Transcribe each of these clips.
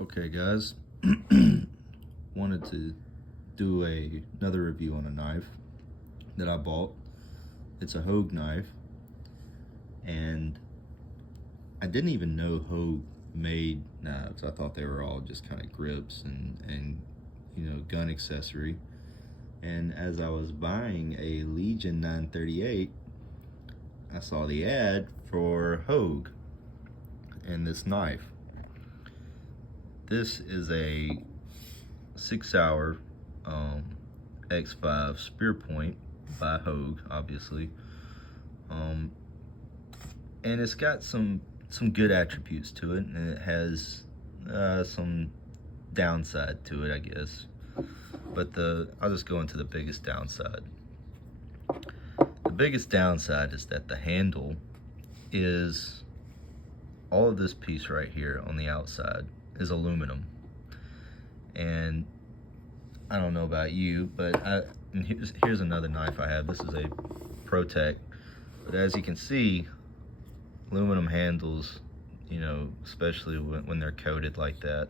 Okay guys, wanted to do another review on a knife that I bought. It's a Hogue knife, and I didn't even know Hogue made knives. I thought they were all just kind of grips and gun accessory. And as I was buying a Legion 938, I saw the ad for Hogue and this knife. This is a 6 Sauer X5 spear point by Hogue, obviously. And it's got some good attributes to it, and it has some downside to it, I guess. But I'll just go into the biggest downside. The biggest downside is that the handle is, all of this piece right here on the outside is aluminum. And I don't know about you, but here's another knife I have. This is a ProTech, but as you can see, aluminum handles, especially when they're coated like that,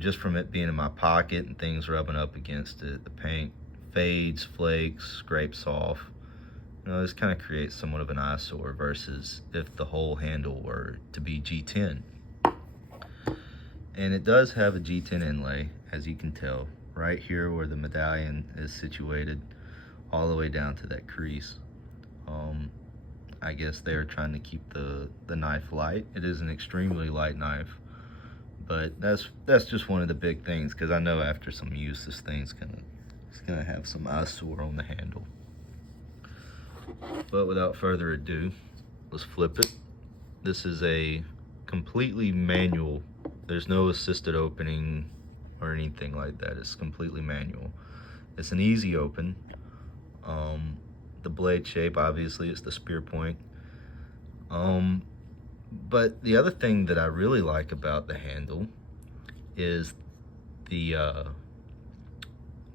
just from it being in my pocket and things rubbing up against it, the paint fades, flakes, scrapes off. This kind of creates somewhat of an eyesore versus if the whole handle were to be G10. And it does have a G10 inlay, as you can tell, right here where the medallion is situated, all the way down to that crease. I guess they're trying to keep the knife light. It is an extremely light knife, but that's just one of the big things, because I know after some use, this thing's gonna have some eyesore on the handle. But without further ado, let's flip it. This is a completely manual. There's no assisted opening or anything like that. It's completely manual. It's an easy open. The blade shape, obviously, it's the spear point. But the other thing that I really like about the handle is the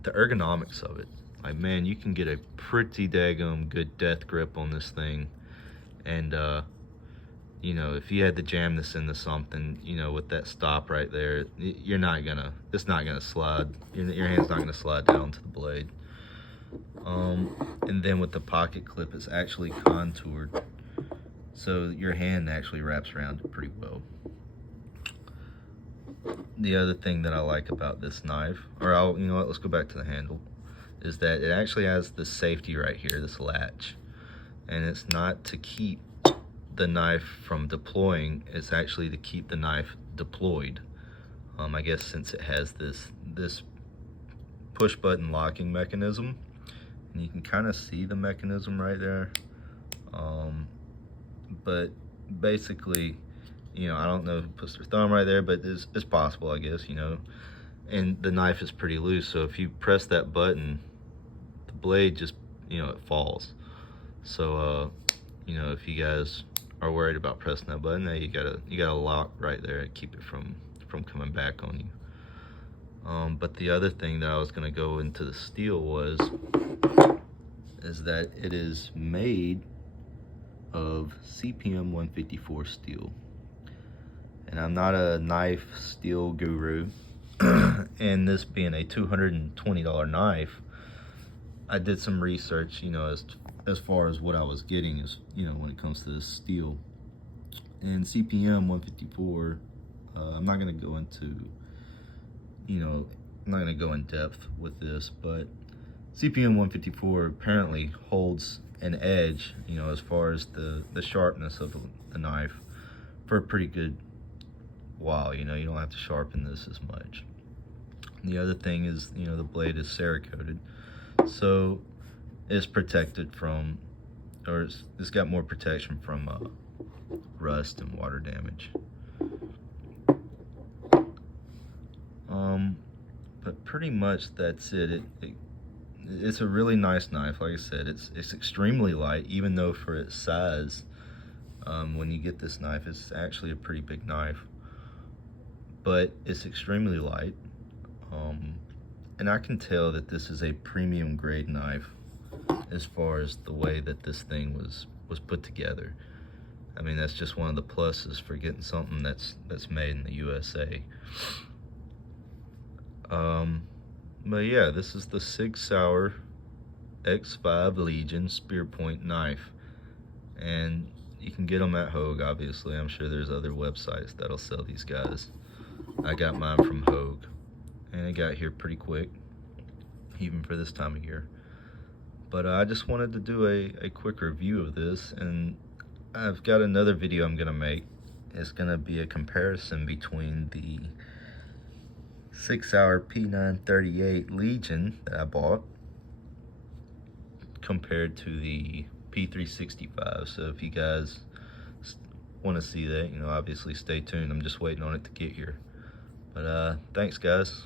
ergonomics of it. Like, man, you can get a pretty daggum good death grip on this thing. And if you had to jam this into something, with that stop right there, it's not gonna slide. Your hand's not gonna slide down to the blade. And then with the pocket clip, it's actually contoured, so your hand actually wraps around it pretty well. The other thing that I like about this knife, let's go back to the handle, is that it actually has this safety right here, this latch, and it's not to keep the knife from deploying, it's actually to keep the knife deployed. I guess since it has this push button locking mechanism, and you can kind of see the mechanism right there. But basically, I don't know who puts their thumb right there, but it's possible, I guess, and the knife is pretty loose, so if you press that button, the blade just, it falls. So, if you guys are worried about pressing that button, you got a lock right there to keep it from coming back on you. But the other thing that I was going to go into the steel is that it is made of CPM 154 steel. And I'm not a knife steel guru, and this being a $220 knife, I did some research, as far as what I was getting is, when it comes to this steel. And CPM 154, I'm not going to go into, I'm not going to go in depth with this, but CPM 154 apparently holds an edge, as far as the sharpness of the knife for a pretty good while. You don't have to sharpen this as much. The other thing is, the blade is Cerakoted, so it's protected from, or it's got more protection from rust and water damage. But pretty much that's it. It's a really nice knife. Like I said, it's extremely light, even though for its size, when you get this knife, it's actually a pretty big knife. But it's extremely light, and I can tell that this is a premium grade knife as far as the way that this thing was put together. I mean, that's just one of the pluses for getting something that's made in the USA. But yeah, this is the Sig Sauer X5 Legion spear point knife, and you can get them at Hogue. Obviously, I'm sure there's other websites that'll sell these guys. I got mine from Hogue, and it got here pretty quick, even for this time of year. But I just wanted to do a quick review of this, and I've got another video I'm gonna make. It's gonna be a comparison between the Sig Sauer P938 Legion that I bought compared to the P365. So if you guys want to see that, you know, obviously stay tuned. I'm just waiting on it to get here. But thanks, guys.